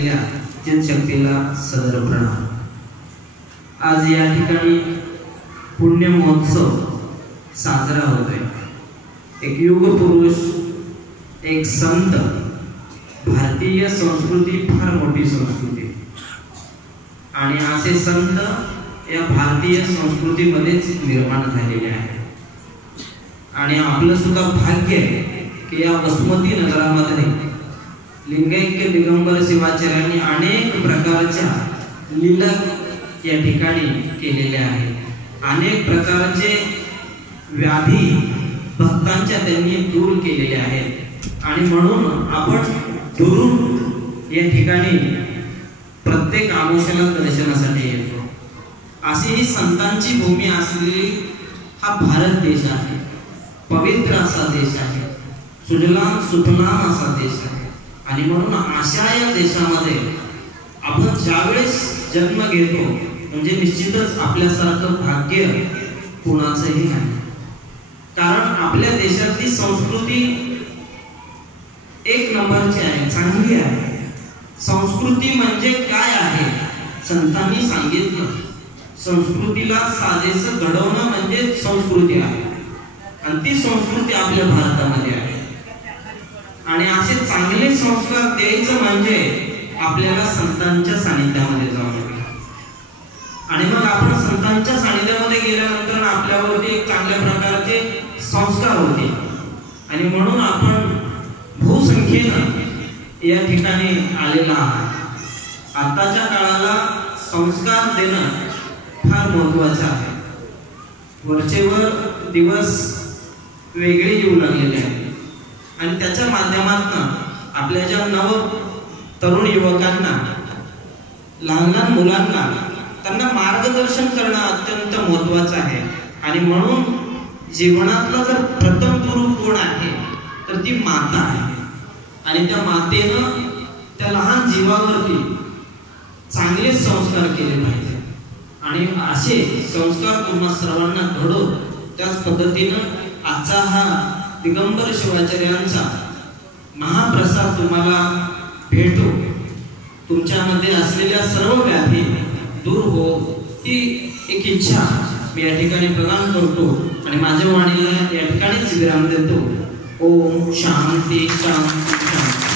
जनशक्तीला सदर प्रणाम। आज या ठिकाणी पुण्य महोत्सव साजरा होतोय। एक युग पुरुष, एक संत, भारतीय संस्कृती फार मोठी संस्कृती आणि असे संत या भारतीय संस्कृतीमध्येच निर्माण झालेले आहेत। आणि आपलं सुद्धा भाग्य आहे की या वसुमती नगरामध्ये लिंगैक्य दिगंबर शिवाचार्यांनी अनेक प्रकारच्या लीला या ठिकाणी केलेल्या आहेत। अनेक प्रकारचे व्याधी भक्तांच्या त्यांनी दूर केलेले आहेत आणि म्हणून आपण दुरून या ठिकाणी प्रत्येक आमुष्याला दर्शनासाठी येतो। अशी ही संतांची भूमी असलेली हा भारत देश आहे। पवित्र असा देश आहे, सुजलाम सुफलाम असा देश आहे। आणि म्हणून अशा या देशामध्ये आपण ज्यावेळेस जन्म घेतो म्हणजे निश्चितच आपल्यासारखं भाग्य कुणाचंही नाही। कारण आपल्या देशातली संस्कृती एक नंबरची आहे, चांगली आहे। संस्कृती म्हणजे काय आहे संतांनी सांगितलं। संस्कृतीला साजेसं घडवणं म्हणजे संस्कृती आहे आणि ती संस्कृती आपल्या भारतामध्ये आहे। आणि असे चांगले संस्कार द्यायचं म्हणजे आपल्याला संतांच्या सानिध्यामध्ये जावं लागेल। आणि मग आपण संतांच्या सानिध्यामध्ये गेल्यानंतर आपल्यावरती एक चांगल्या प्रकारचे संस्कार होते आणि म्हणून आपण बहुसंख्येनं या ठिकाणी आलेला आहात। आताच्या काळाला संस्कार देणं फार महत्त्वाचं आहे। वरचेवर दिवस वेगळे येऊ लागलेले आहेत आणि त्याच्या माध्यमातून आपल्या ज्या नव तरुण युवकांना, लहान लहान मुलांना त्यांना मार्गदर्शन करणं अत्यंत महत्त्वाचं आहे। आणि म्हणून जीवनातला जर प्रथम गुरु कोण आहे तर ती माता आहे। आणि त्या मातेनं त्या लहान जीवावरती चांगले संस्कार केले पाहिजे आणि असे संस्कार तुम्हा सर्वांना घडो। त्याच पद्धतीनं आजचा हा दिगंबर शिवाचार्यांचा महाप्रसाद तुम्हाला भेटो, तुमच्यामध्ये असलेल्या सर्व व्याधी दूर हो, ही एक इच्छा मी या ठिकाणी प्रदान करतो आणि माझ्या वाणीला या ठिकाणीच विराम देतो। ओम शांती शांती शांती।